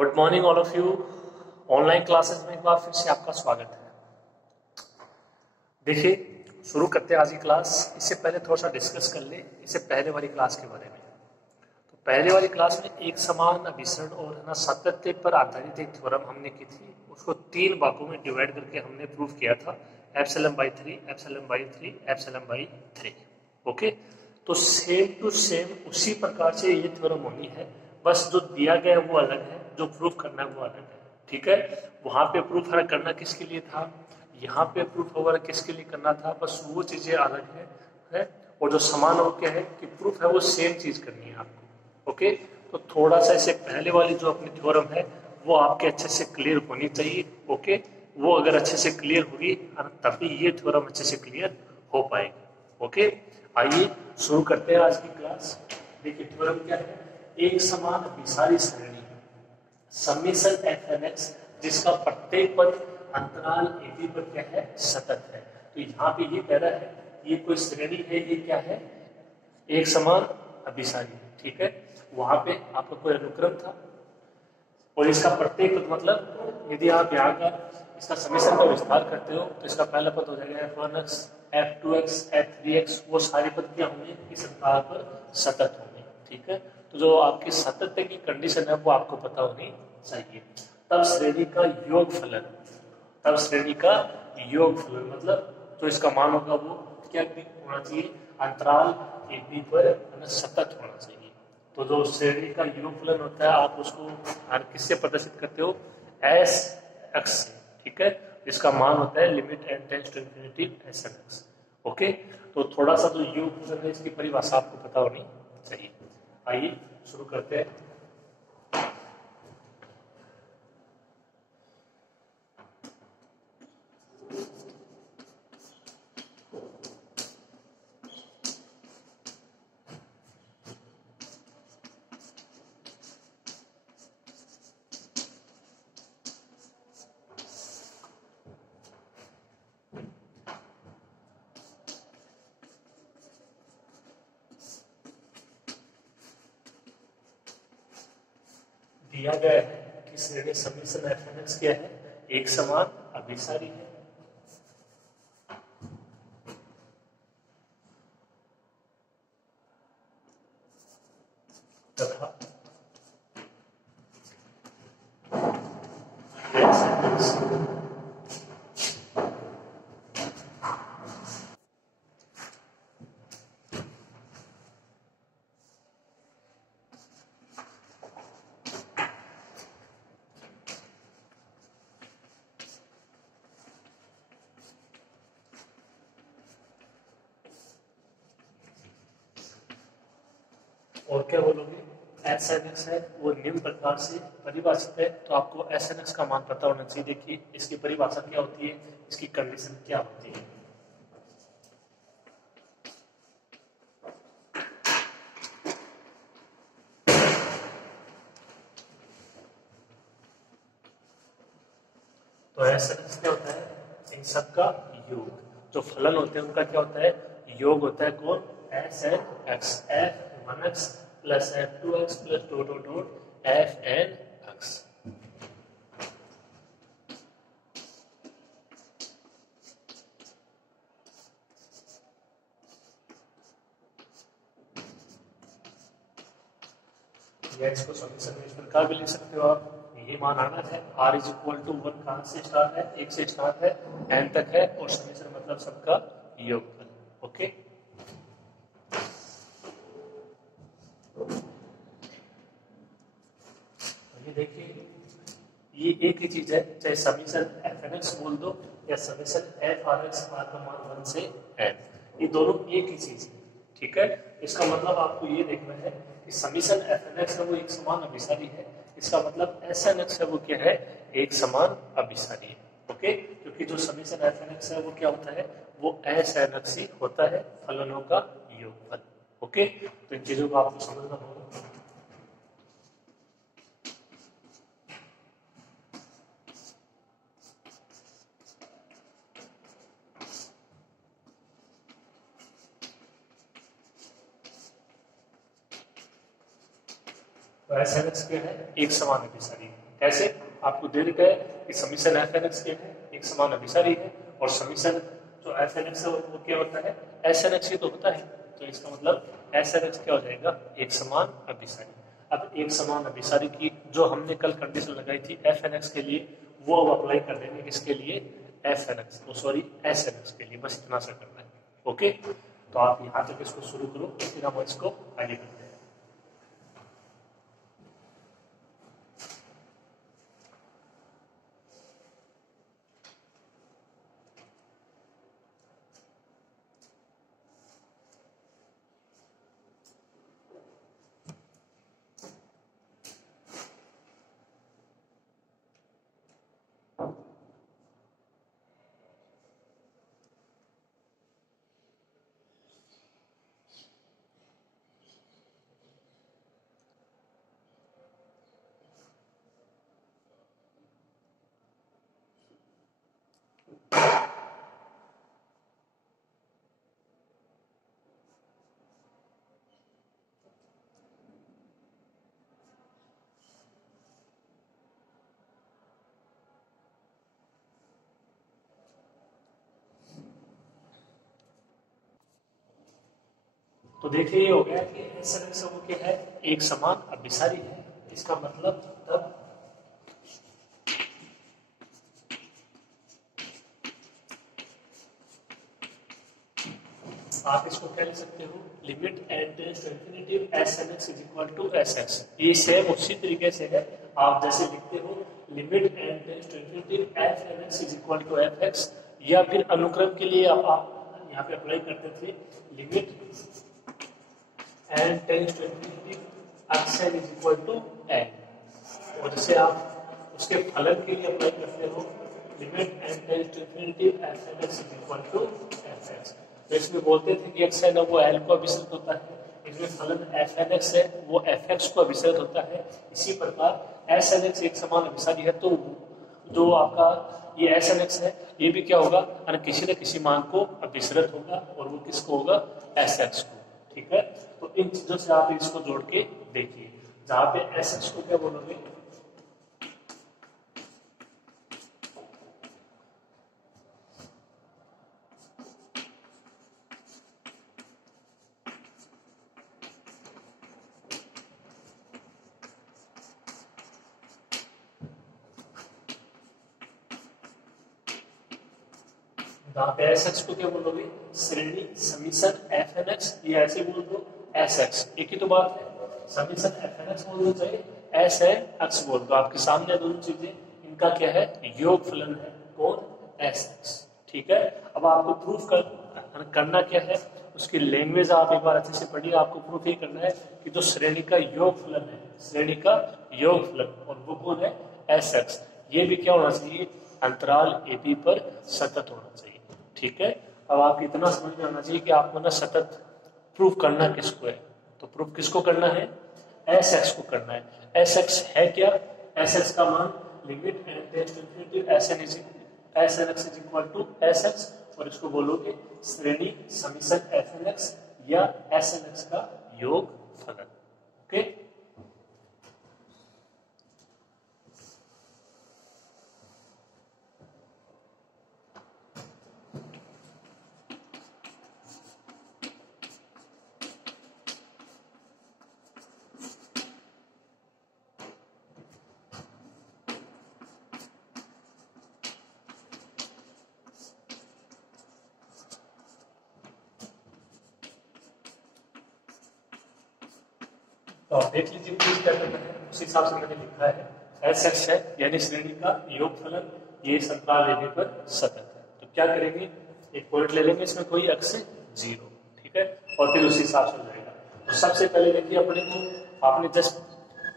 Good morning all of you. Online classes में एक बार फिर से आपका स्वागत है। देखिए, शुरू करते हैं आज की क्लास। इससे पहले थोड़ा सा डिस्कस कर ले इससे पहले वाली क्लास के बारे में। तो पहले वाली क्लास में एक समान अभिसरण और है ना सातत्य पर आधारित एक थ्योरम हमने की थी। उसको तीन भागों में डिवाइड करके हमने प्रूव किया था, epsilon by 3, epsilon by 3, epsilon by 3। Okay, तो सेम टू सेम उसी प्रकार से ये थ्योरम होनी है, बस जो दिया गया है वो अलग है, जो प्रूफ करना है वो अलग है। ठीक है, वहां पे प्रूफ करना किसके लिए था, यहाँ पे प्रूफ वगैरह किसके लिए करना था, बस वो चीजें अलग है। और जो समान हो क्या है कि प्रूफ है वो सेम चीज करनी है आपको। ओके, तो थोड़ा सा इससे पहले वाली जो अपनी थ्योरम है वो आपके अच्छे से क्लियर होनी चाहिए। ओके, वो अगर अच्छे से क्लियर होगी तभी ये थ्योरम अच्छे से क्लियर हो पाएगी। ओके, आइए शुरू करते हैं आज की क्लास। देखिए थ्योरम क्या है, एक समान अभिसारी श्रेणी समेशन एफ एन एक्स जिसका प्रत्येक पद अंतराल ए बी पर क्या है, सतत है। तो यहाँ पे ये कह रहा है ये कोई श्रेणी है, ये क्या है, एक समान अभिसारी। ठीक है, वहां पे आपका कोई अनुक्रम था और इसका प्रत्येक पद मतलब यदि आप यहाँ का इसका समेशन का विस्तार करते हो तो इसका पहला पद हो जाएगा f1x, f2x, f3x। वो सारे पद क्या होंगे, इस अंतराल पर सतत होंगे। ठीक है, तो जो आपकी सातत्य की कंडीशन है वो आपको पता होनी चाहिए। तब श्रेणी का योग फलन, तब श्रेणी का योग फलन मतलब जो इसका मान होगा वो क्या होना चाहिए, अंतराल ए बी पर सतत होना चाहिए। तो जो श्रेणी का योग फलन होता है आप उसको किससे प्रदर्शित करते हो, एस एक्स से। ठीक है, इसका मान होता है limit N tends to infinity S N X. Okay, तो थोड़ा सा जो योग फलन है इसकी परिभाषा आपको पता होनी चाहिए। आइए शुरू करते हैं। दिया गया है कि श्रेणी समेशन एफ एन एक्स क्या है, एक समान अभिसारी है। तथा और क्या बोलोगे, एस एन एक्स है वो निम्न प्रकार से परिभाषित है। तो आपको एस एन एक्स का मान पता होना चाहिए। देखिए इसकी परिभाषा क्या होती है, इसकी कंडीशन क्या होती है। तो एस एन एक्स क्या होता है, इन सबका योग। जो फलन होते हैं उनका क्या होता है, योग होता है। कौन, S N X, F one X plus F two X plus dot dot dot F N X. X को समीकरण में इस प्रकार भी लिख सकते हो आप, ये मान आना है r इज इक्वल टू 1 कहां से स्टार्ट है, 1 से स्टार्ट है, n तक है और समीकरण मतलब सबका योगफल। ओके, ये देखिए ये एक ही चीज है, चाहे समीकरण एफ एन एक्स बोल दो या समीकरण एफ आर एक्स, आर का मान 1 से n, ये दोनों एक ही चीज है। ठीक है, इसका मतलब आपको ये देखना है कि समीकरण एफ एन एक्स है वो एक समान अभिसारी है, इसका मतलब एस एन एक्स है वो क्या है, एक समान अभिसारी है। ओके, क्योंकि जो समीकरण एफ एन एक्स है वो क्या होता है, वो एस एन एक्स ही होता है, फलनों का योगफल। ओके, तो इन चीजों को आपको समझना होगा। तो एस एन एक्स क्या है, एक समान अभिसारी। कैसे? आपको दे रखा है कि समीशन एफ एन एक्स के है एक समान अभिसारी है, और समीशन जो एफ एन एक्स है वो क्या होता है? एस एन एक्स ही तो होता है। तो इसका मतलब एस एन एक्स क्या हो जाएगा? एक समान अभिसारी। अब एक समान अभिसारी की जो हमने कल कंडीशन लगाई थी एफ एन एक्स के लिए, वो अब अप्लाई कर देंगे किसके लिए? F N X, sorry S N X के लिए। बस इतना सा करना है। ओके, तो आप यहाँ तक इसको शुरू करो, फिर हम इसको आगे करते हैं। तो देखिए ये हो गया कि एस एन एक्स क्या है? एक समान अभिसारी है। इसका मतलब तब आप इसको क्या लिख सकते हो? Limit n tends to infinity S N x is equal to s x. ये सेम उसी तरीके से है, आप जैसे लिखते हो limit n tends to infinity f N x is equal to f x, या फिर अनुक्रम के लिए आप यहाँ पे अप्लाई करते थे limit n tends to infinity x n is equal to n, और जैसे आप उसके फलन के लिए अप्लाई करते हो limit n tends to infinity f N x is equal to f x. तो इसमें बोलते थे कि एक्स है ना वो एल को अभिसरित होता है, इसमें फलन एफ एन एक्स है वो एफ एक्स को अभिसरित होता है। इसी प्रकार एस एन एक्स एक समान अभिसारी है, तो जो आपका ये एस एन एक्स है ये भी क्या होगा? किसी न किसी मान को अभिसरित होगा, और वो किसको होगा? एस एक्स को। ठीक है, तो इन चीजों से आप इसको जोड़ के देखिए। जहां पे एस एक्स को क्या बोलोगे? यहाँ पे एस एक्स को क्या बोलोगे? श्रेणी समीशन एफ एन एक्स, ये ऐसे बोल दो एस एक्स, एक ही तो बात है। समीशन एफ एन एक्स बोल दो चाहे एस एन एक्स बोल दो, आपके सामने दोनों चीजें, इनका क्या है? योग फलन है। कौन? S x. ठीक है, अब आपको प्रूफ करना क्या है? उसकी लैंग्वेज आप एक बार अच्छे से पढ़िए। आपको प्रूफ ये करना है कि जो श्रेणी का योग फलन है, श्रेणी का योग फलन, और वो कौन है? S x. ये भी क्या होना चाहिए? अंतराल ए बी पर सतत होना चाहिए। ठीक है, अब आप इतना समझ में आना चाहिए कि आपको ना सतत प्रूफ करना किसको है? तो प्रूफ किसको करना है? एस एक्स को करना है। एस एक्स है क्या? एस एक्स का मान limit N tends to infinity S N x is equal to s x, और इसको बोलोगे श्रेणी समीशन एफ एन एक्स या एस एन एक्स का योग फलन। ओके, तो आप देख लीजिए प्लीज क्या करना है। उस हिसाब से मैंने लिखा है एस एक्स है यानी श्रेणी का योग फलन, ये अंतराल लेने पर सतत है। तो क्या करेंगे? एक पॉइंट ले लेंगे, इसमें कोई अक्ष जीरो। ठीक है, और फिर उसी हिसाब से हो जाएगा। तो सबसे पहले देखिए अपने को, आपने जिस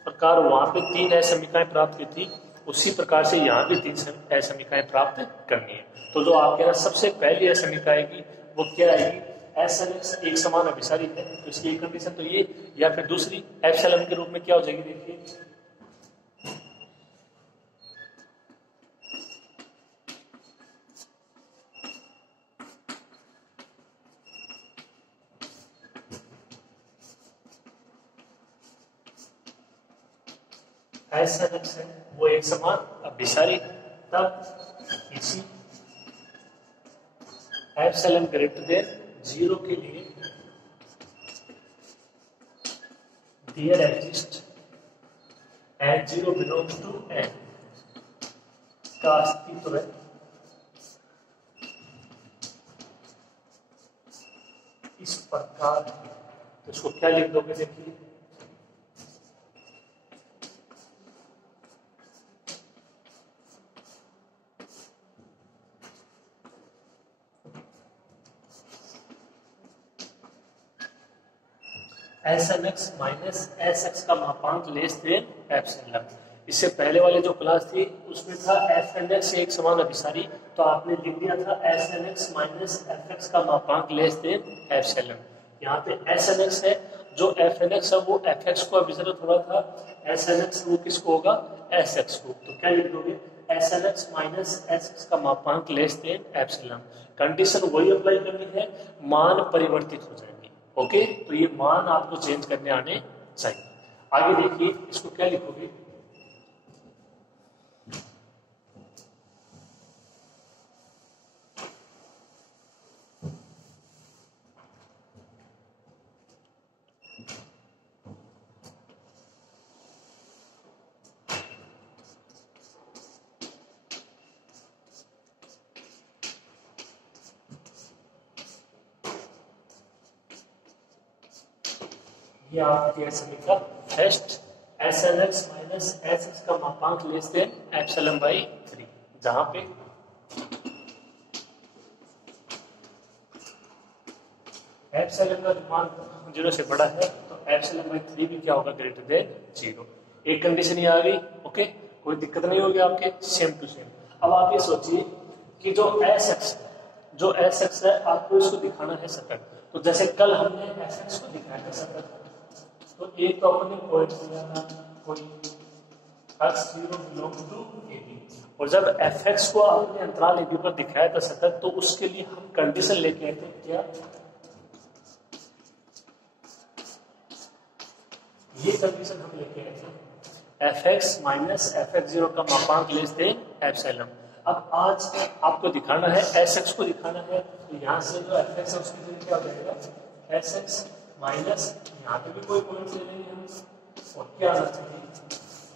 प्रकार वहां पे 3 असमीकाएं प्राप्त की थी, उसी प्रकार से यहाँ भी 3 असमीकाएं प्राप्त करनी है। तो जो आपके यहाँ सबसे पहली असमीका आएगी वो क्या आएगी? एस एन एक्स एक समान अभिसारी है, तो इसकी एक कंडीशन तो ये, या फिर दूसरी एप्सिलॉन के रूप में क्या हो जाएगी? देखिए एस एन एक्स है वो एक समान अभिसारी, तब इसी एप्सिलॉन ग्रेटर देन 0 के लिए there exist n 0 belongs to n का अस्तित्व है। इस प्रकार तो इसको क्या लिख दोगे, देखिए s N x minus S x का मापांक लेस देन एप्सिलॉन। इससे पहले वाले जो क्लास थी उसमें था एफ एन एक्स एक समान अभिसारी, तो आपने लिख दिया था s N x minus f x का मापांक लेस देन एप्सिलॉन। यहाँ पे एस एन एक्स है, जो एफ एन एक्स है वो एफ एक्स को अभिसारित हो रहा था, एस एन एक्स वो किसको होगा, एस एक्स को। तो क्या लिख दोगे, s N x minus S x का मापांक लेस देन एप्सिलॉन। कंडीशन वही अप्लाई करनी है, मान परिवर्तित हो जाएंगे। ओके, तो ये मान आपको चेंज करने आने चाहिए। आगे देखिए इसको क्या लिखोगे, ये आपके समीकरण first s N x minus S x का मापांक लेस देन एप्सिलॉन बाई 3, जहां पे एप्सिलॉन का मान 0 से बड़ा है तो एप्सिलॉन बाई 3 भी क्या होगा, ग्रेटर देन 0। एक कंडीशन ये आ गई। ओके, कोई दिक्कत नहीं होगी आपके, सेम टू सेम। अब आप ये सोचिए कि जो एस एक्स है आपको इसको दिखाना है सतत। तो जैसे कल हमने एस एक्स को दिखाया था सतत, तो एक तो अपने पॉइंट लिया था कोई x0 बिलोंग टू AB, और जब fx को आपने अंतराल AB पर दिखाया था सतत, तो उसके लिए हम कंडीशन लेके आए थे क्या, ये कंडीशन हम लेके आए थे fx माइनस fx0 का मापांक लेस देन एप्सिलॉन। अब आज आपको दिखाना है sx को दिखाना है, तो यहाँ से जो fx है उसके लिए क्या हो जाएगा, sx माइनस यहाँ पे भी कोई पॉइंट ले लेंगे हम, और क्या आना चाहिए,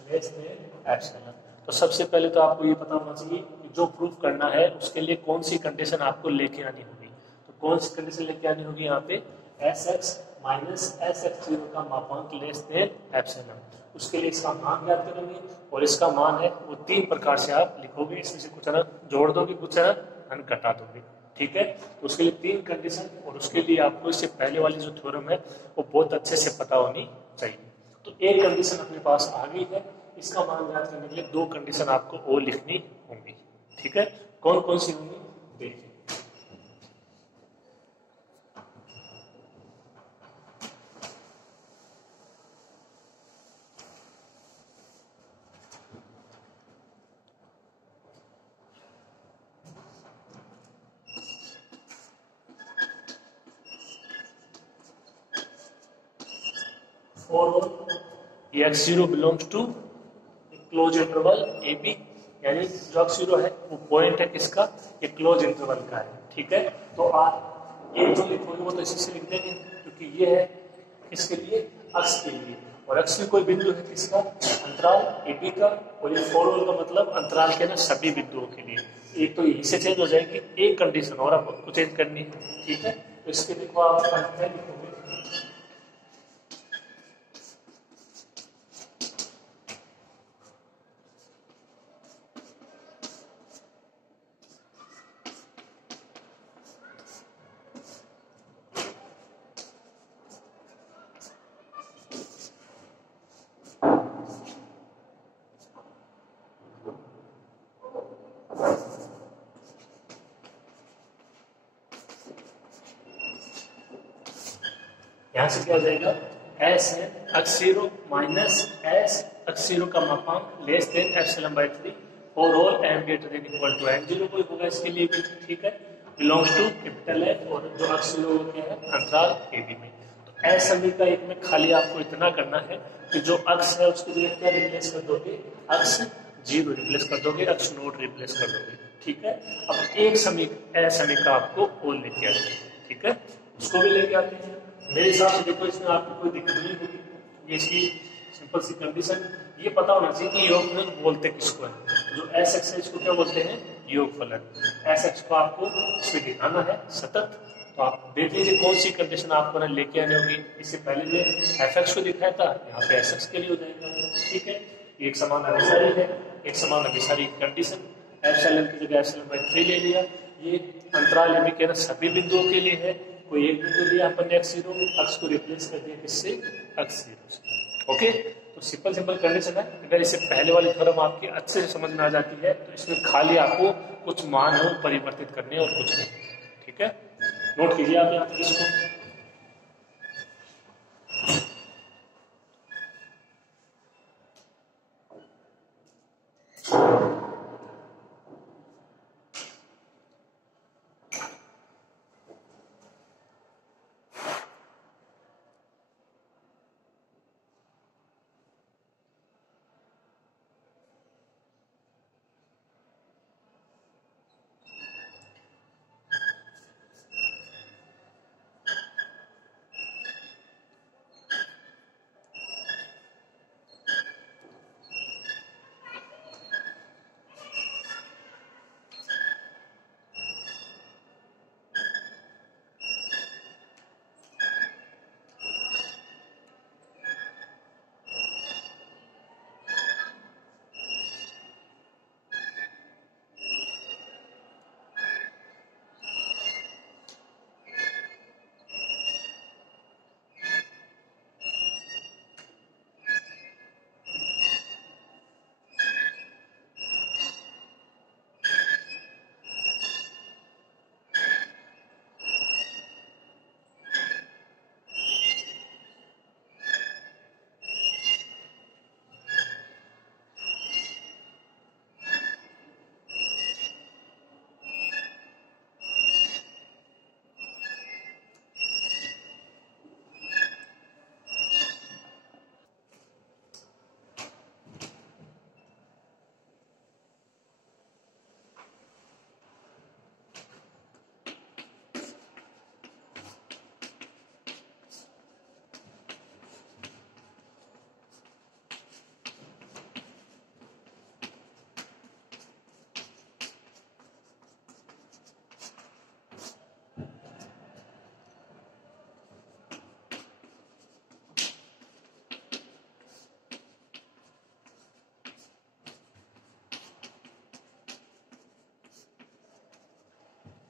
लेस देन एप्सिलॉन। तो सबसे पहले तो आपको ये पता होना चाहिए कि जो प्रूफ करना है उसके लिए कौन सी कंडीशन आपको लेके आनी होगी। तो कौन सी कंडीशन लेके आनी होगी, यहाँ पे S x minus S x 0 का मापांक लेस देन एप्सिलॉन। उसके लिए इसका मान ज्ञात करेंगे, और इसका मान है वो 3 प्रकार से आप लिखोगे, इसमें से कुछ ना जोड़ दोगे, कुछ ना घटा दोगे। ठीक है, तो उसके लिए 3 कंडीशन, और उसके लिए आपको इससे पहले वाली जो थ्योरम है वो बहुत अच्छे से पता होनी चाहिए। तो एक कंडीशन अपने पास आ गई है, इसका मान ज्ञात करने के लिए 2 कंडीशन आपको और लिखनी होंगी। ठीक है, कौन कौन सी होंगी देखिए। और ये x0 belongs to close interval AB, यानी जो x0 है वो पॉइंट है किसका, ये क्लोज इंटरवल का है। ठीक है, तो आप ये जो लिखोगे वो तो इसी से लिख देंगे, क्योंकि ये है किसके लिए, अक्ष के लिए, और अक्ष में कोई बिंदु है किसका, अंतराल AB का, और ये फॉरवर्ड का मतलब अंतराल के ना सभी बिंदुओं के लिए। एक तो यही से चेंज हो जाएगी, एक कंडीशन और आपको चेंज करनी है। ठीक है, तो इसके देखो आप लिखोगे यहां से क्या हो जाएगा, एस है x0 माइनस एस x0 का मापांक less than epsilon by 3 for all m greater than equal to n0 कोई होगा इसके लिए भी। ठीक है, बिलोंग्स टू कैपिटल H, और जो x0 क्या है अंतराल AB में। तो असमीका एक में खाली आपको इतना करना है कि जो अक्स है उसकी जगह क्या रिप्लेस कर दोगे, अक्स 0 रिप्लेस कर दोगे, अक्स नोट रिप्लेस कर दोगे। ठीक है, अब एक असमीका आपको और लेके आते हैं। ठीक है, उसको भी लेके आते हैं। मेरे हिसाब से देखो इसमें आपको कोई दिक्कत नहीं होगी, ये इसकी सिंपल सी कंडीशन। ये पता होना चाहिए कि योगफलन बोलते किसको है। जो एस एक्स है इसको क्या बोलते हैं, योगफलन। एस एक्स को आपको इसमें दिखाना है सतत। तो आप देख लीजिए कौन सी कंडीशन आपको ना लेके आनी होगी। इससे पहले मैं एफ एक्स को दिखाया था, यहाँ पे एस एक्स के लिए हो जाएगा। ठीक है, एक समान अभिसारी है, एक समान अभिसारी कंडीशन, एप्सिलॉन की जगह एप्सिलॉन/3 ले लिया। ये अंतराल यानी कि सभी बिंदुओं के लिए है। कोई एक बिंदु दिया अपन ने x0, अक्स को रिप्लेस कर दिया किससे, x0 से। ओके, तो सिंपल कंडीशन है। अगर इससे पहले वाली थ्योरम आपकी अच्छे से समझ में आ जाती है तो इसमें खाली आपको कुछ मान है परिवर्तित करने और कुछ नहीं। ठीक है, नोट कीजिए आप यहाँ पर इसको।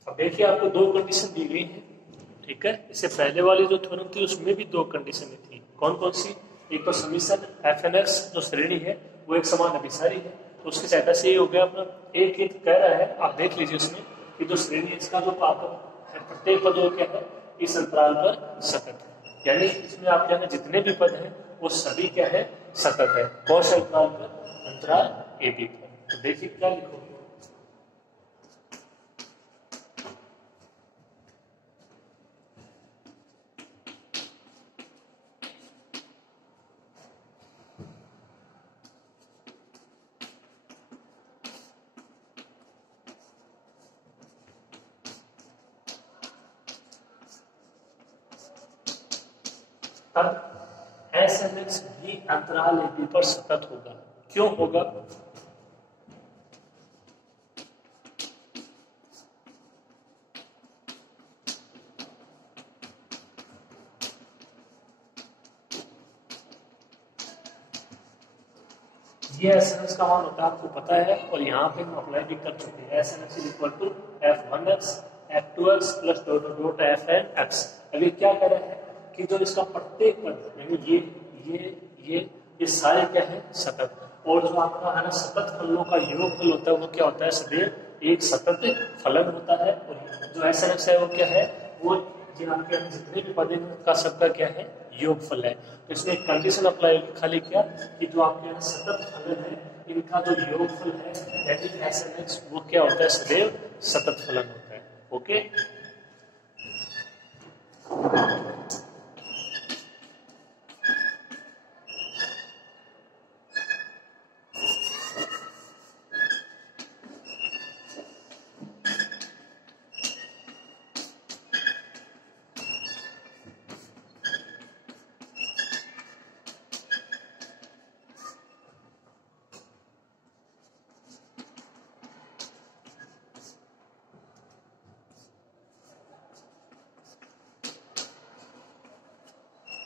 अब देखिए आपको दो कंडीशन दी गई है। ठीक है, इससे पहले वाली जो थ्योरम थी उसमें भी दो कंडीशन थी। कौन कौन सी, एक तो समीशन एफ एन एक्स जो श्रेणी है वो एक समान अभिसारी है, तो उसकी सहायता से ये हो गया अपना। एक कह रहा है, आप देख लीजिए उसमें कि जो श्रेणी इसका जो पापक है प्रत्येक पद वो क्या है, इस अंतराल पर सतत है। यानी इसमें आप क्या जितने भी पद हैं वो सभी क्या है, सतत है। कौन से अंतराल पर, अंतराल ए बी पर। तो देखिए क्या लिखोगे, तब एस एन एक्स भी अंतराल ए बी पर सतत होगा। क्यों होगा, ये एस एन एक्स का मान होता है आपको पता है, और यहाँ पे हम अप्लाई भी कर चुके हैं। S N x is equal to f1x f2x plus dot dot F N x. अभी क्या कर रहे हैं कि जो इसका प्रत्येक पद यानी ये सारे क्या है, सतत। और जो आपका है ना सतत फलनों का योगफल होता है वो क्या होता है, सदैव एक सतत फलन होता है। और जो एस एन एक्स है वो क्या है, वो आपके जितने भी पद का सबका क्या है, योगफल है। तो इसमें एक कंडीशन अप्लाई खाली किया कि जो आपके यहाँ सतत फलन है इनका जो योगफल है that is s N x, वो क्या होता है, सदैव सतत फलन होता है। ओके,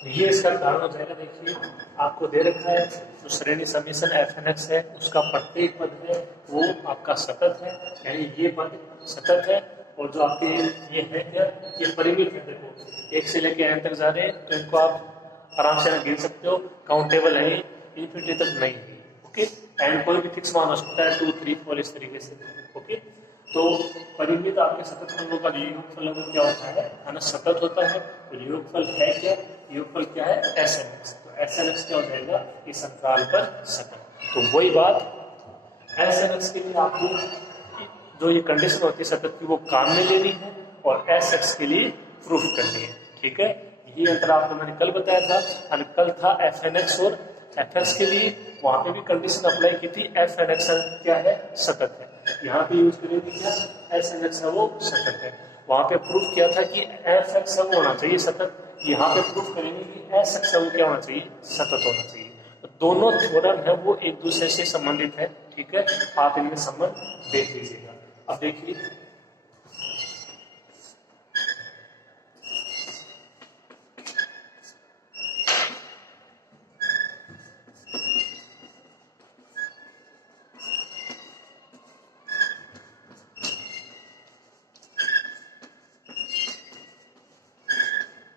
ये इसका कारण हो जाएगा। देखिए आपको दे रखा है जो श्रेणी समीशन एफ एन एक्स है उसका प्रत्येक पद है वो आपका सतत है, यानी ये पद सतत है। और जो आपके ये है क्या, ये परिमित है। देखो एक से लेके एन तक जा रहे हैं तो इनको आप आराम से गिन सकते हो, काउंटेबल है, इन्फिनिटी तक नहीं है। ओके, एंड कोई भी फिक्स मान हो सकता है 2 3 4 इस तरीके से। ओके, तो परिमित आपके सतत फलों का योगफल अगर क्या होता है ना, सतत होता है। तो योगफल है क्या, योगफल क्या है, एस एन एक्स। तो एस एन एक्स क्या हो जाएगा, इस अंतराल पर सतत। तो वही बात एस एन एक्स के लिए आपको जो ये कंडीशन होती है सतत की वो काम में लेनी है और एस एक्स के लिए प्रूफ करनी है। ठीक है, यही अंतर आपको मैंने कल बताया था। और कल था एफ एन एक्स और एफ एक्स के लिए, वहां पे भी कंडीशन अप्लाई की थी, एफ एन एक्स क्या है, सतत है। यहाँ पे यूज करेंगे क्या, एस एन एक्स है वो सतत है। वहां पे प्रूफ किया था कि एफ एक्स है वो होना चाहिए सतत, यहाँ पे प्रूफ करेंगे कि एस एक्स है वो क्या होना चाहिए, सतत होना चाहिए। तो दोनों थ्योरम है वो एक दूसरे से संबंधित है। ठीक है, आप इनमें संबंध देख लीजिएगा। अब देखिए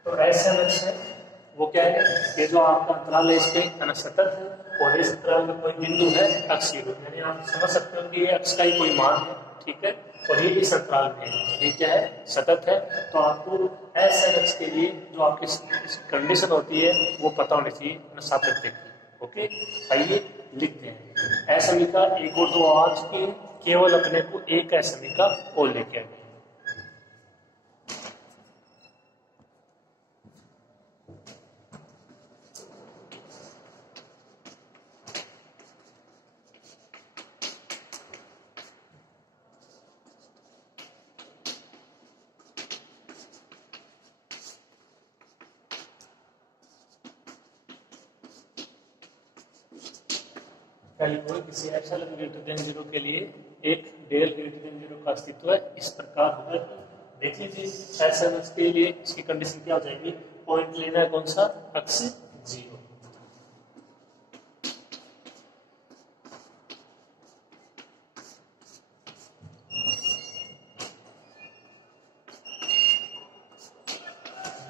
तो एस एन एक्स है वो क्या है, ये जो आपका अंतराल है इसके सतत है और इस अंतराल में कोई बिंदु है अक्ष, यानी आप समझ सकते हो कि ये अक्ष का ही कोई मान है। ठीक है, और ये इस अंतराल में है, ये क्या है, सतत है। तो आपको एस एन एक्स के लिए जो आपकी कंडीशन होती है वो पता होनी चाहिए सातत्य की। ओके, आइए लिखते हैं। असमिका एक और दो आज के केवल अपने को एक असमिका और लेके आए। किसी एप्सिलॉन ग्रेटर देन 0 के लिए एक डेल ग्रेटर देन 0 का अस्तित्व है, इस प्रकार होगा। देख लीजिए एप्सिलॉन के लिए इसकी कंडीशन क्या हो जाएगी, पॉइंट लेना है कौन सा, अक्ष 0।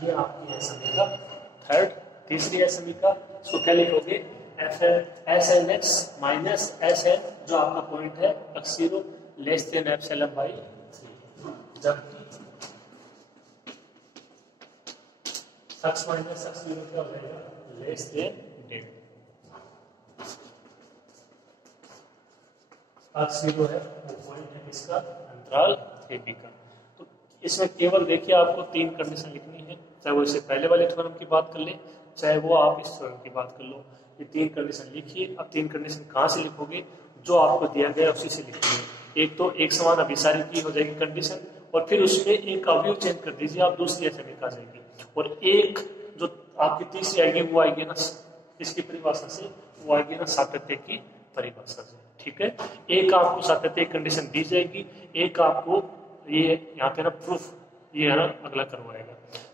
ये आपकी है समीका थर्ड। तीसरी है समीका, इसको क्या लिखोगे, s N x minus s n जो आपका पॉइंट है अक्ष 0 लेस देन एप्सिलॉन बाई 3, जबकि अक्ष माइनस अक्ष 0 क्या हो जाएगा, लेस देन डेल। अक्ष 0 है वो पॉइंट है किसका, अंतराल ए बी का। तो इसमें केवल देखिए आपको 3 कंडीशन लिखनी है, चाहे वो इससे पहले वाले थ्योरम की बात कर ले, चाहे वो आप इस थ्योरम की बात कर लो। ये 3 कंडीशन लिखिए। अब 3 कंडीशन कहाँ से लिखोगे, जो आपको दिया गया उसी से लिखिए। एक तो एक समान अभिसारी की हो जाएगी कंडीशन, और फिर उसमें एक अवयव चेंज कर दीजिए आप, दूसरी असमिका आ जाएगी। और एक जो आपकी तीसरी आएगी वो आएगी ना इसकी परिभाषा से, वो आएगी ना सातत्य की परिभाषा से। ठीक है, एक आपको सातत्य कंडीशन दी जाएगी, एक आपको ये यहाँ पे ना प्रूफ ये है ना अगला करवाएगा।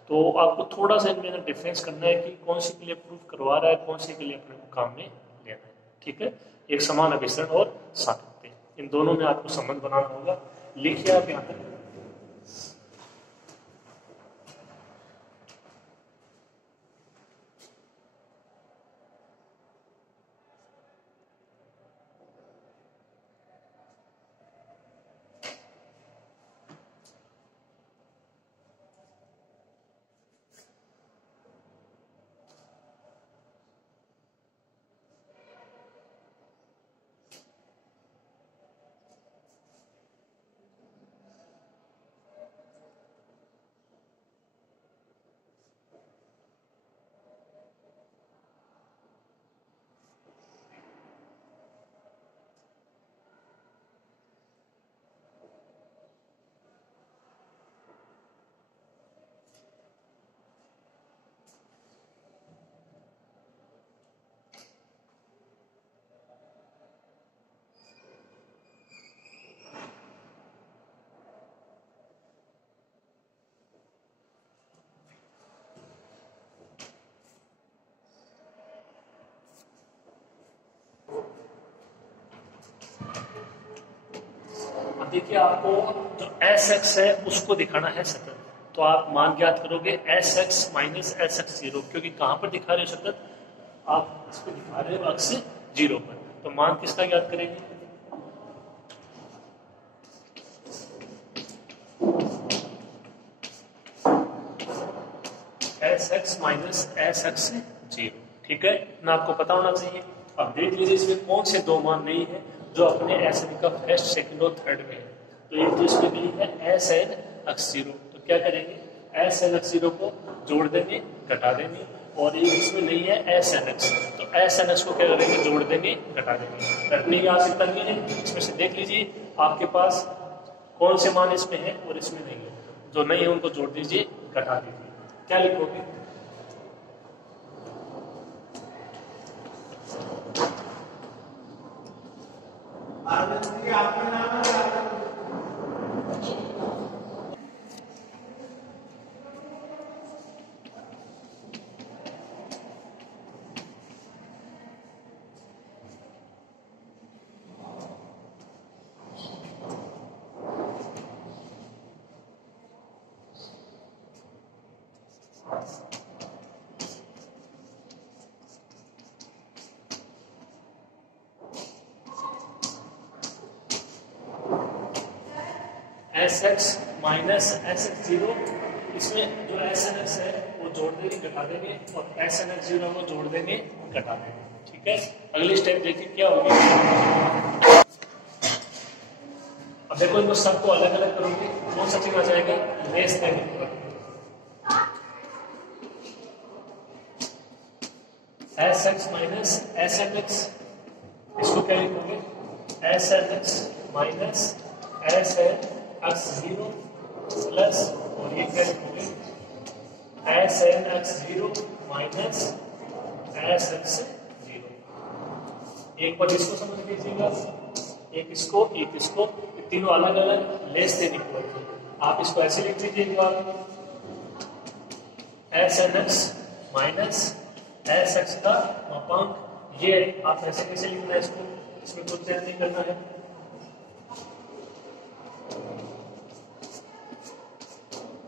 तो आपको थोड़ा सा इनमें डिफरेंस करना है कि कौन सी के लिए प्रूफ करवा रहा है, कौन सी के लिए अपने को काम में लेना है। ठीक है, एक समान अभिसरण और सातत्य, इन दोनों में आपको संबंध बनाना होगा। लिखिए आप यहाँ तक। देखिए आपको जो एस एक्स है उसको दिखाना है सतत, तो आप मान ज्ञात करोगे S x minus S x zero, क्योंकि कहाँ पर दिखा रहे हो सतत, आप इस पर दिखा रहे हो अक्स जीरो पर, तो मान किसका ज्ञात करेंगे, S x minus S x zero. ठीक है, ना आपको पता होना चाहिए। अब देख लीजिए इसमें कौन से दो मान नहीं है जो अपने एस एन का फर्स्ट, सेकंड और थर्ड में है। तो एक तो इसमें नहीं है एस एन एक्स जीरो, तो क्या करेंगे, एस एन एक्स जीरो को जोड़ देंगे, घटा देंगे, और एक इसमें नहीं है एस एन एक्स, तो एस एन एक्स को क्या करेंगे, जोड़ देंगे, घटा देंगे। घटने की आवश्यकता नहीं है, इसमें से देख लीजिए आपके पास कौन से मान इसमें है और इसमें नहीं है, जो नहीं है उनको जोड़ दीजिए, घटा दीजिए। क्या लिखोगे, S x minus S x zero, इसमें जो एस एन एक्स है वो जोड़ देंगे, घटा देंगे, और एस एन एक्स जीरो को जोड़ देंगे, घटा देंगे। ठीक है, अगली स्टेप देखिए क्या होगी। अब देखो इनको सबको अलग अलग करोगे, कौन सा चिन्ह आ जाएगा, less than equal, s x minus s N x, इसको क्या लिखोगे, s N x minus s N x zero plus, और ये क्या लिखोगे, s N x zero minus S x zero. एक बार इसको समझ लीजिएगा, एक इसको, एक इसको, तीनों अलग अलग लेस देन इक्वल। आप इसको ऐसे लिख लीजिए एक बार, S N x minus S x का मापांक, ये आप ऐसे कैसे लिखना है इसको, इसमें कुछ चेंज नहीं करना है,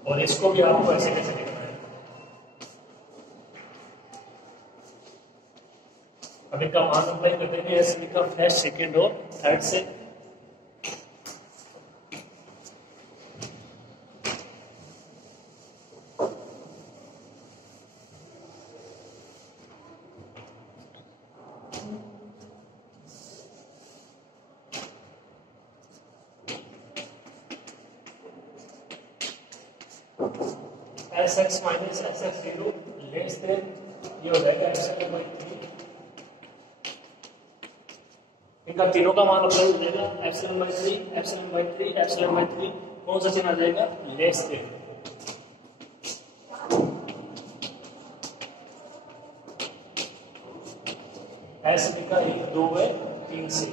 और इसको भी आपको ऐसे कैसे लिखना है। अब इनका मान अप्लाई कर देंगे, ऐसे लिखा फर्स्ट, सेकंड और थर्ड से, S x minus S x zero less than, ये हो जाएगा एप्सिलॉन बाई 3, इनका तीनों का मान अप्लाई हो जाएगा, epsilon by 3, epsilon by 3, epsilon by 3, कौन सा चिन्ह आ जाएगा, लेस देन। एस लिखा 1 2 है 3 से,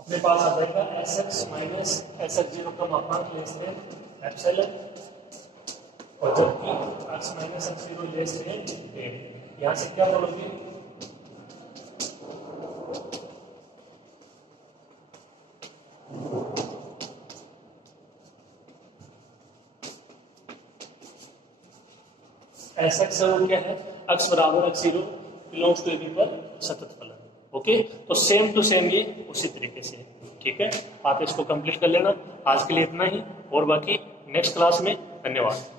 अपने पास आ जाएगा S x minus S x zero का मापांक लेस देन एप्सिलॉन, और जबकि x minus x zero less than 8। यहां से क्या बोलोगे, एस एक्स वो क्या है, एक्स बराबर x zero belongs to a b पर सतत फलन। ओके, तो सेम टू सेम ये उसी तरीके से। ठीक है, आप इसको कंप्लीट कर लेना। आज के लिए इतना ही, और बाकी नेक्स्ट क्लास में। धन्यवाद।